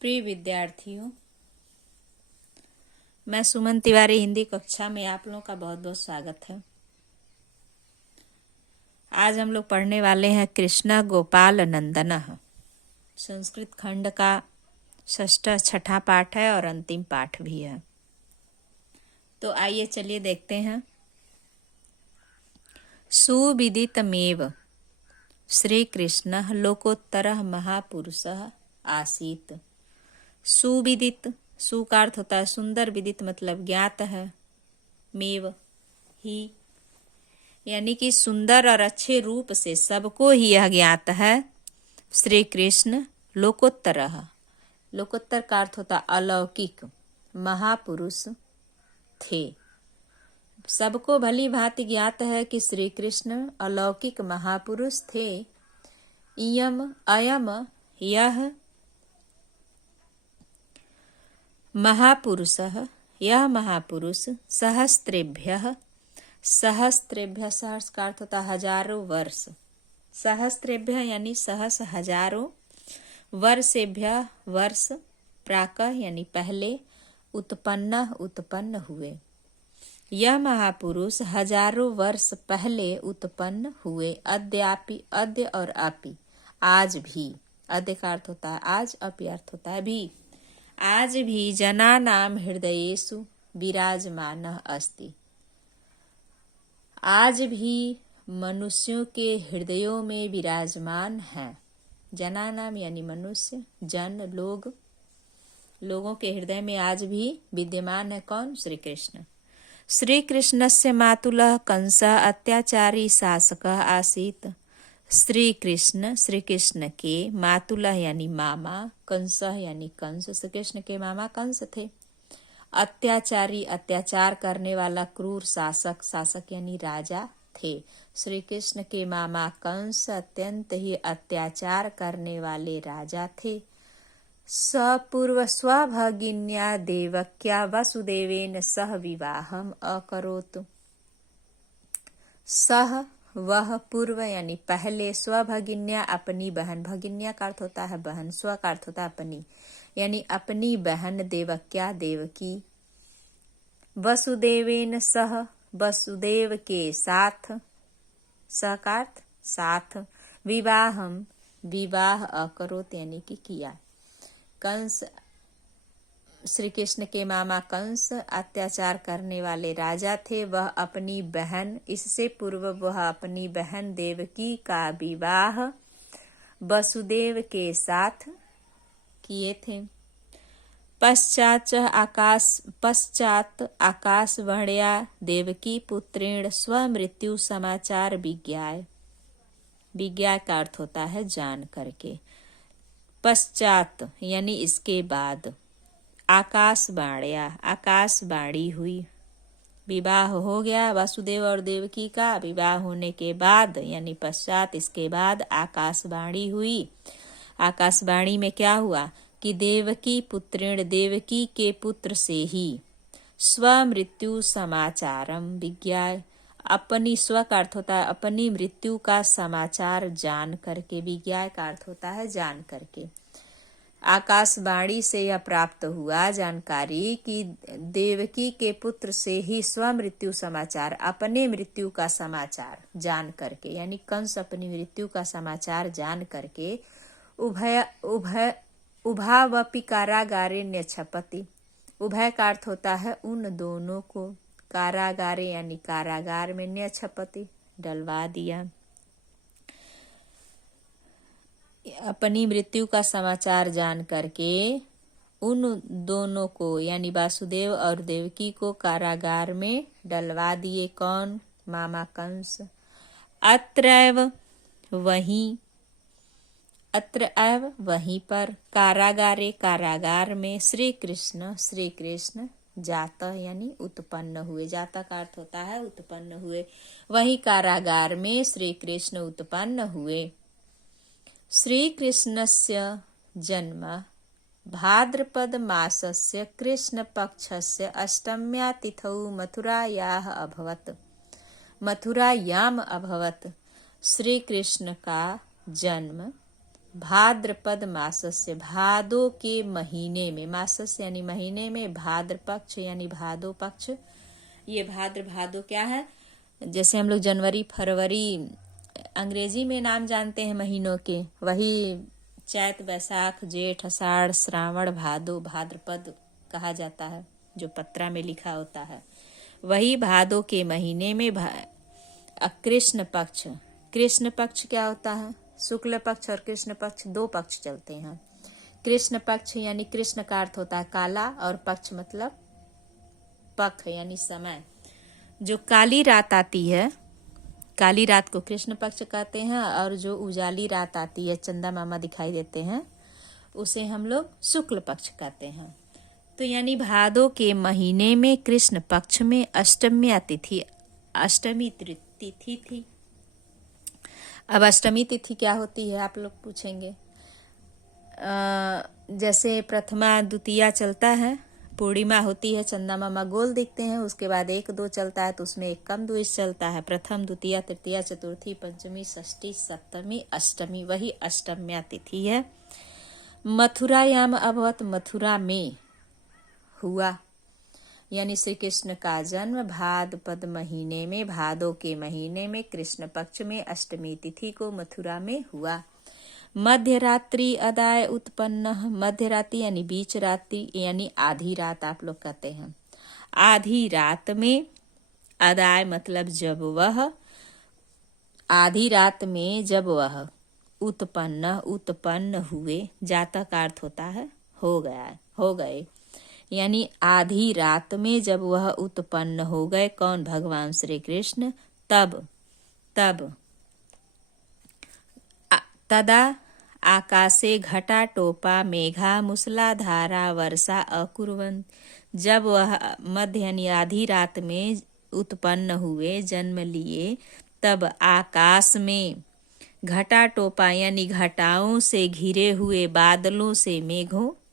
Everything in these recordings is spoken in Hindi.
प्रिय विद्यार्थियों, मैं सुमन तिवारी हिंदी कक्षा में आप लोगों का बहुत बहुत स्वागत है। आज हम लोग पढ़ने वाले हैं कृष्ण गोपाल नंदन। संस्कृत खंड का छठा पाठ है और अंतिम पाठ भी है। तो आइए चलिए देखते हैं। सुविदितमेव श्री कृष्ण लोकोत्तरः महापुरुषः आसीत्। सुविदित, सु का अर्थ होता है सुंदर, विदित मतलब ज्ञात है, मेव ही यानी कि सुंदर और अच्छे रूप से सबको ही यह ज्ञात है। श्री कृष्ण लोकोत्तरः, लोकोत्तर का अर्थ होता अलौकिक, महापुरुष थे। सबको भली भांति ज्ञात है कि श्री कृष्ण अलौकिक महापुरुष थे। अयम यह महापुरुषः, यह महापुरुष सहस्त्रेभ्यः, सहस्त्रेभ्यः सहस्र का अर्थ होता हजारों वर्ष, सहस्त्रेभ्यः यानी सहस हजारों, वर्षेभ्यः वर्ष, प्राकः यानी पहले, उत्पन्न हुए। यह महापुरुष हजारों वर्ष पहले उत्पन्न हुए। अद्यापि, अद्य और अपि आज भी, अद्य का अर्थ होता है आज, अपि अर्थ होता है भी, आज भी जनानां हृदयेषु विराजमानः अस्ति। आज भी मनुष्यों के हृदयों में विराजमान है। जनानाम यानी मनुष्य, जन लोग, लोगों के हृदय में आज भी विद्यमान है। कौन? श्री कृष्ण। श्री कृष्णस्य मातुलः कंसः अत्याचारी शासकः आसीत्। श्री कृष्ण के मातुलः यानी मामा, कंसः यानी कंस, श्री कृष्ण के मामा कंस थे। अत्याचारी, अत्याचार करने वाला क्रूर शासक, शासक यानी राजा थे। श्री कृष्ण के मामा कंस अत्यंत ही अत्याचार करने वाले राजा थे। सपूर्व स्वभगिन्या देवक्या वसुदेवेन सह विवाहम अकरोत्। सह वह, पूर्व यानी पहले, स्वभगिन्या अपनी बहन, भगिन्या का अर्थ होता है बहन, स्व का अर्थ होता है अपनी, यानी अपनी बहन देवक्या देवकी, वसुदेवेन सह वसुदेव के साथ, सह का अर्थ साथ, विवाहम विवाह अकरोत यानी कि किया। कंस, श्री कृष्ण के मामा कंस अत्याचार करने वाले राजा थे। वह अपनी बहन, इससे पूर्व वह अपनी बहन देवकी का विवाह वसुदेव के साथ किए थे। पश्चात आकाशवाण्या देवकी पुत्रेण स्वमृत्यु समाचार विज्ञाय। विज्ञाय का अर्थ होता है जान करके। पश्चात यानी इसके बाद, आकाशवाण्या आकाशवाणी हुई, विवाह हो गया वासुदेव और देवकी का। विवाह होने के बाद यानी पश्चात, इसके बाद आकाशवाणी हुई। आकाशवाणी में क्या हुआ कि देवकी पुत्रेण, देवकी के पुत्र से ही, स्वमृत्यु समाचारम विज्ञाय, अपनी, स्व का अर्थ होता है अपनी मृत्यु का समाचार जान करके, विज्ञाय का अर्थ होता है जान करके। आकाशवाणी से यह प्राप्त हुआ जानकारी कि देवकी के पुत्र से ही स्वमृत्यु समाचार, अपने मृत्यु का समाचार जान करके, यानी कंस अपनी मृत्यु का समाचार जान करके उभावपि कारागारे न्यछपति। उभय का अर्थ होता है उन दोनों को, कारागारे यानी कारागार में, न्यछपति डलवा दिया। अपनी मृत्यु का समाचार जान करके उन दोनों को यानी वासुदेव और देवकी को कारागार में डलवा दिए। कौन? मामा कंस। अत्रैव वहीं, अत्रैव वहीं पर, कारागारे कारागार में, श्री कृष्ण जाता यानी उत्पन्न हुए। जाता का अर्थ होता है उत्पन्न हुए। वहीं कारागार में श्री कृष्ण उत्पन्न हुए। श्री कृष्णस्य जन्म भाद्रपद मासस्य कृष्ण पक्षस्य अष्टम्या तिथौ मथुरायाः अभवत्। मथुरायाम अभवत्। श्री कृष्ण का जन्म भाद्रपद मासस्य, भादो के महीने में, मासस्य यानी महीने में, भाद्र पक्ष यानी भादो पक्ष। ये भादो क्या है? जैसे हम लोग जनवरी फरवरी अंग्रेजी में नाम जानते हैं महीनों के, वही चैत बैसाख जेठ अषाढ़ श्रावण भादो भाद्रपद कहा जाता है, जो पत्रा में लिखा होता है। वही भादो के महीने में कृष्ण पक्ष, कृष्ण पक्ष क्या होता है? शुक्ल पक्ष और कृष्ण पक्ष दो पक्ष चलते हैं। कृष्ण पक्ष यानी कृष्ण का अर्थ होता है काला, और पक्ष मतलब पख यानी समय। जो काली रात आती है, काली रात को कृष्ण पक्ष कहते हैं, और जो उजाली रात आती है, चंदा मामा दिखाई देते हैं, उसे हम लोग शुक्ल पक्ष कहते हैं। तो यानी भादो के महीने में कृष्ण पक्ष में अष्टमी तिथि, अष्टमी तिथि थी। अब अष्टमी तिथि क्या होती है आप लोग पूछेंगे। जैसे प्रथमा द्वितीया चलता है, पूर्णिमा होती है, चंदा मामा गोल दिखते हैं, उसके बाद 1 2 चलता है तो उसमें एक कम द्विज चलता है। प्रथम द्वितीया तृतीया चतुर्थी पंचमी षष्ठी सप्तमी अष्टमी, वही अष्टम्या तिथि है। मथुरायाम अभवत, मथुरा में हुआ, यानी श्री कृष्ण का जन्म भाद्रपद महीने में, भादो के महीने में कृष्ण पक्ष में अष्टमी तिथि को मथुरा में हुआ। मध्य रात्रि अदाय उत्पन्न, मध्य रात्रि यानी बीच रात्रि यानी आधी रात आप लोग कहते हैं। आधी रात में, अदाय मतलब जब वह, आधी रात में जब वह उत्पन्न हुए, जाता का अर्थ होता है हो गया, हो गए, यानी आधी रात में जब वह उत्पन्न हो गए। कौन? भगवान श्री कृष्ण। तदा आकाशे घटा टोपा मेघा मूसलाधारा वर्षा अकुर्वन्, जब वह मध्य यानी आधी रात में उत्पन्न हुए, जन्म लिए, तब आकाश में घटा टोपा यानी घटाओं से घिरे हुए बादलों से,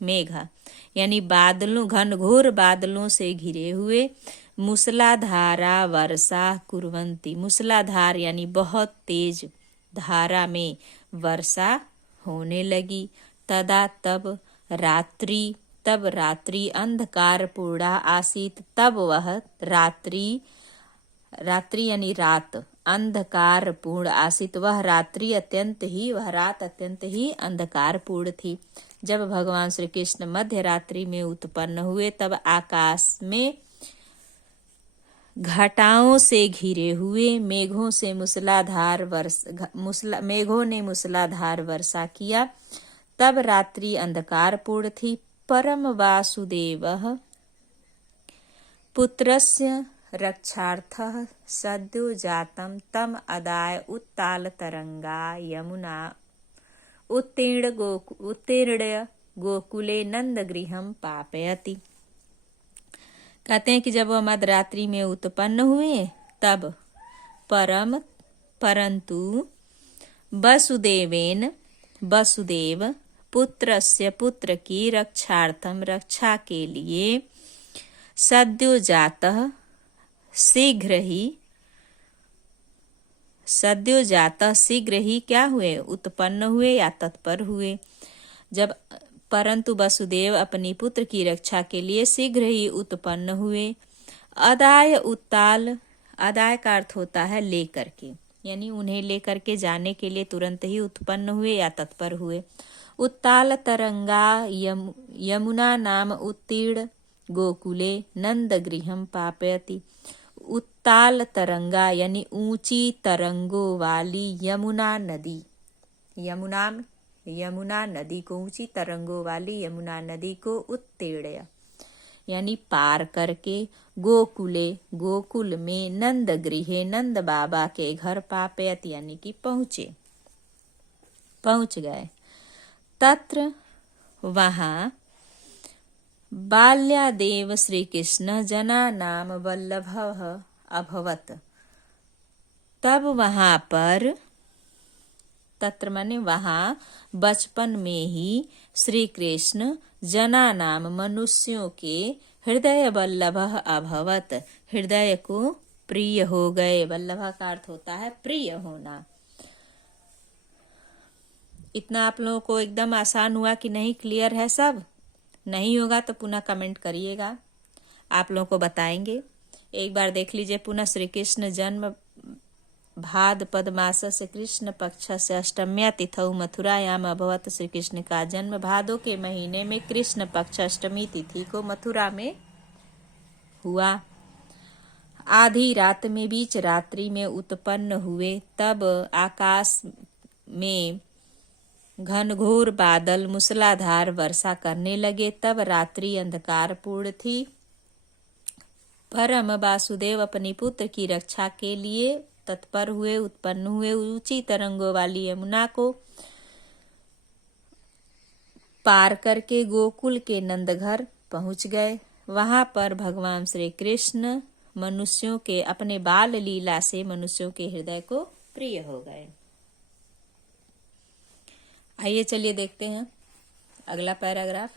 मेघा यानी बादलों, घनघोर बादलों से घिरे हुए, मूसलाधारा वर्षा कुर्वन्ति, मूसलाधार यानी बहुत तेज धारा में वर्षा होने लगी। तदा तब रात्रि अंधकार पूर्णा आसीत, तब वह रात्रि यानी रात, अंधकार पूर्ण आसीत, वह रात अत्यंत ही अंधकार पूर्ण थी। जब भगवान श्री कृष्ण मध्य रात्रि में उत्पन्न हुए, तब आकाश में घटाओं से घिरे हुए मेघों ने मूसलाधार वर्षा किया, तब रात्रि अंधकार पूर्ण थी। परम वासुदेवः पुत्रस्य रक्षार्थः सद्यो जातं तम अदाय उत्ताल तरंगा यमुना उत्तीर्ण गोकुले नंद गृहम पापयति। कहते हैं कि जब वह मध्यरात्रि में उत्पन्न हुए, तब परंतु वसुदेव पुत्र की रक्षार्थम, रक्षा के लिए, सद्यो जातः शीघ्र ही क्या हुए? उत्पन्न हुए या तत्पर हुए। जब परंतु वसुदेव अपनी पुत्र की रक्षा के लिए शीघ्र ही उत्पन्न हुए। अदाय उत्ताल, अदाय का अर्थ होता है लेकर के, यानी उन्हें लेकर के जाने के लिए तुरंत ही उत्पन्न हुए या तत्पर हुए। उत्ताल तरंगा यमुना नाम उत्तीर्ण गोकुले नंद गृहम पापयति। उत्ताल तरंगा यानी ऊंची तरंगों वाली यमुना नदी, यमुना नदी को, ऊंची तरंगों वाली यमुना नदी को उत्तीर्ण यानी पार करके, गोकुल में, नंद गृहे नंद बाबा के घर, पापयत यानी कि पहुंच गए। तत्र वहां बाल्यादेव श्री कृष्ण जना नाम वल्लभः अभवत, तब वहां पर, तत्र माने वहां, बचपन में ही श्री कृष्ण जना नाम मनुष्यों के हृदय वल्लभः अभवत, हृदय को प्रिय हो गए। वल्लभ का अर्थ होता है प्रिय होना। इतना आप लोगों को एकदम आसान हुआ कि नहीं? क्लियर है सब? नहीं होगा तो पुनः कमेंट करिएगा, आप लोगों को बताएंगे। एक बार देख लीजिए पुनः। श्री कृष्ण जन्म भाद्रपद मासस्य कृष्ण पक्षस्य अष्टम्या तिथौ मथुरायाम अभवत्। श्री कृष्ण का जन्म भादो के महीने में कृष्ण पक्ष अष्टमी तिथि को मथुरा में हुआ। आधी रात में, बीच रात्रि में उत्पन्न हुए। तब आकाश में घनघोर बादल मूसलाधार वर्षा करने लगे। तब रात्रि अंधकार पूर्ण थी। परम वासुदेव अपनी पुत्र की रक्षा के लिए तत्पर हुए। उत्पन्न हुए ऊंची तरंगों वाली यमुना को पार करके गोकुल के नंदघर पहुंच गए। वहां पर भगवान श्री कृष्ण मनुष्यों के अपने बाल लीला से मनुष्यों के हृदय को प्रिय हो गए। आइए चलिए देखते हैं अगला पैराग्राफ।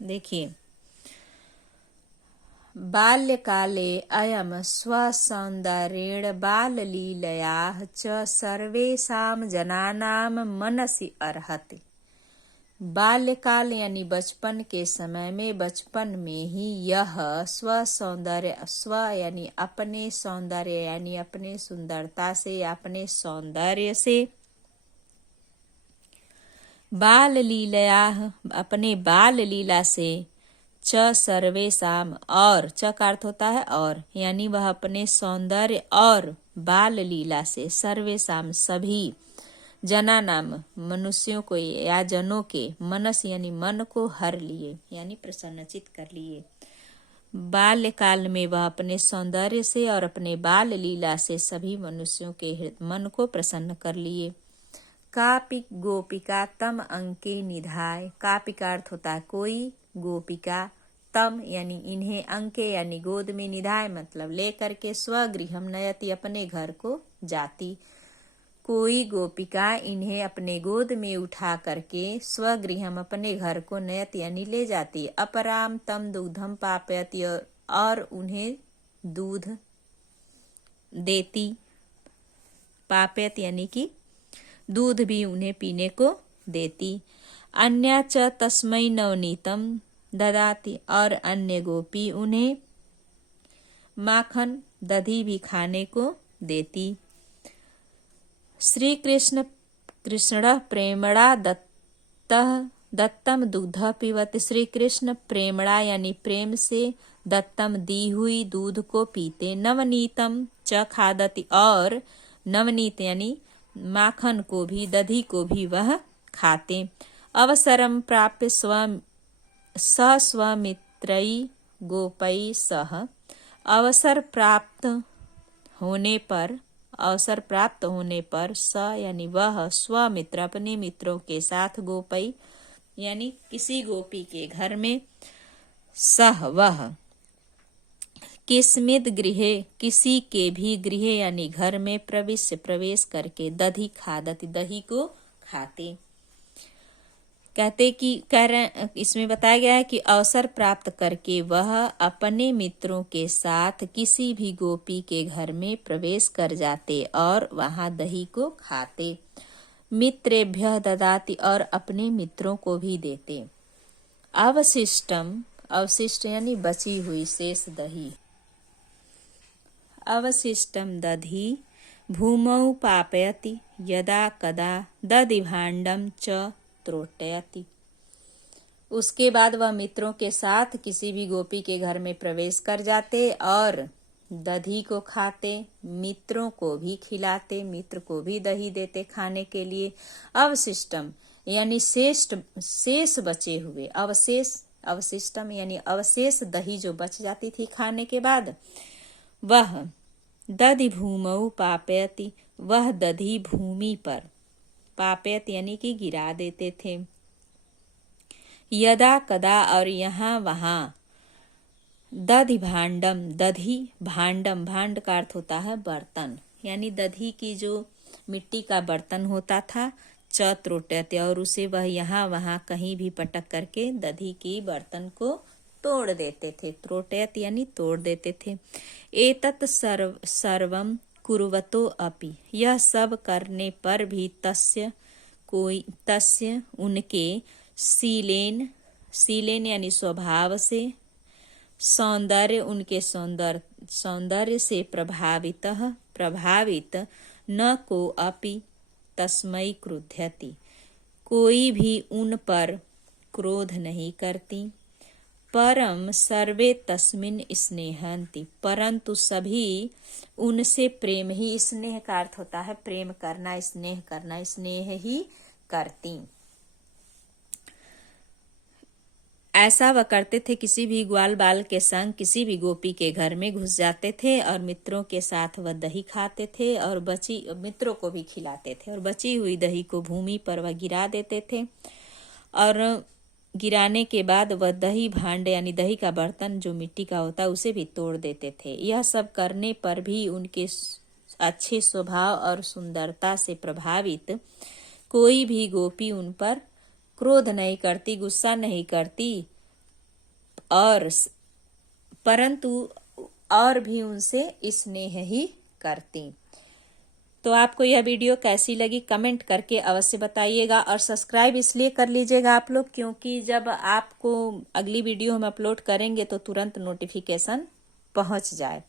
देखिए, बाल्यकाले अयम स्वसौन्दर्येण बाललीलयाः च सर्वेषां जनानां मनसि अर्हति। बाल्यकाल यानी बचपन के समय में, बचपन में ही यह स्वसौंदर्य, स्व यानी अपने, सौंदर्य यानी अपने सुंदरता से, अपने सौंदर्य से, बाल लीलया अपने बाल लीला से, च सर्वेशाम और, च का अर्थ होता है और, यानी वह अपने सौंदर्य और बाल लीला से, सर्वेशाम सभी, जना नाम मनुष्यों को या जनों के, मनस यानी मन को हर लिए यानी प्रसन्नचित कर लिए। बाल्यकाल में वह अपने सौंदर्य से और अपने बाल लीला से सभी मनुष्यों के मन को प्रसन्न कर लिए। कापि गोपिका तम अंके निधाय। कापि का अर्थ होता है कोई, गोपिका तम यानी इन्हें, अंके यानी गोद में, निधाय मतलब लेकर के, स्वगृहम नयति अपने घर को जाती। कोई गोपिका इन्हें अपने गोद में उठा करके, स्वगृहम अपने घर को, नयत यानी ले जाती। अपराम तम दुग्धम पापयति और उन्हें दूध देती। पापयत यानी कि दूध भी उन्हें पीने को देती। अन्या च तस्मै नवनीतम ददाति और अन्य गोपी उन्हें माखन, दधी भी खाने को देती। श्री कृष्ण प्रेमणा दत्तम दुग्ध पीवत। श्री कृष्ण प्रेमणा यानी प्रेम से, दत्तम दी हुई दूध को पीते। नवनीतम च खादति और नवनीत यानी माखन को भी, दधी को भी वह खाते। अवसरम प्राप्य स्वमित्रई गोपई सह। अवसर प्राप्त होने पर, अवसर प्राप्त होने पर, स यानी वह, स्वमित्र अपने मित्रों के साथ, गोपई यानी किसी गोपी के घर में, सह वह, किस्मिद गृहे किसी के भी गृह यानी घर में, प्रवेश करके, दधी खादति दही को खाते। कहते कि इसमें बताया गया है कि अवसर प्राप्त करके वह अपने मित्रों के साथ किसी भी गोपी के घर में प्रवेश कर जाते और वहां दही को खाते। मित्रेभ्यः ददाति और अपने मित्रों को भी देते। अवशिष्टम, अवशिष्ट यानी बची हुई, शेष दही। अवशिष्टम दधी भूमौ पापयति यदा कदा दधिभाण्डं च त्रोटयति। उसके बाद वह मित्रों के साथ किसी भी गोपी के घर में प्रवेश कर जाते और दधी को खाते, मित्रों को भी खिलाते, मित्र को भी दही देते खाने के लिए। अवशिष्टम यानी शेष बचे हुए, अवशिष्टम यानी अवशेष दही जो बच जाती थी खाने के बाद, वह दधि भूमौ पापयति, वह दधी भूमि पर, पापयत यानी कि गिरा देते थे। यदा कदा और यहाँ वहाँ, दधि भांडम, दधी भांडम, भांड का अर्थ होता है बर्तन, यानी दधी की जो मिट्टी का बर्तन होता था, च त्रोटयते और उसे वह यहाँ वहाँ कहीं भी पटक करके दधी की बर्तन को तोड़ देते थे। त्रोटयत यानी तोड़ देते थे। एतत् सर्वम कुर्वतो अपि, यह सब करने पर भी तस्य उनके शीलेन यानी स्वभाव से, सौंदर्य उनके सौंदर्य से प्रभावित न को अपि तस्मै क्रुध्यति, कोई भी उन पर क्रोध नहीं करती। परम सर्वे तस्मिन् स्नेहन्ति, परंतु सभी उनसे प्रेम ही, स्नेह का अर्थ होता है प्रेम करना, स्नेह ही करती। ऐसा वह करते थे, किसी भी ग्वाल बाल के संग किसी भी गोपी के घर में घुस जाते थे और मित्रों के साथ वह दही खाते थे और मित्रों को भी खिलाते थे और बची हुई दही को भूमि पर वह गिरा देते थे और गिराने के बाद वह दही भांड यानी दही का बर्तन जो मिट्टी का होता है उसे भी तोड़ देते थे। यह सब करने पर भी उनके अच्छे स्वभाव और सुंदरता से प्रभावित कोई भी गोपी उन पर क्रोध नहीं करती, गुस्सा नहीं करती और परंतु और भी उनसे स्नेह ही करती। तो आपको यह वीडियो कैसी लगी कमेंट करके अवश्य बताइएगा और सब्सक्राइब इसलिए कर लीजिएगा आप लोग क्योंकि जब आपको अगली वीडियो हम अपलोड करेंगे तो तुरंत नोटिफिकेशन पहुंच जाए,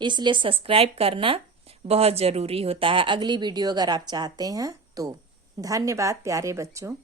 इसलिए सब्सक्राइब करना बहुत जरूरी होता है अगली वीडियो अगर आप चाहते हैं तो। धन्यवाद प्यारे बच्चों।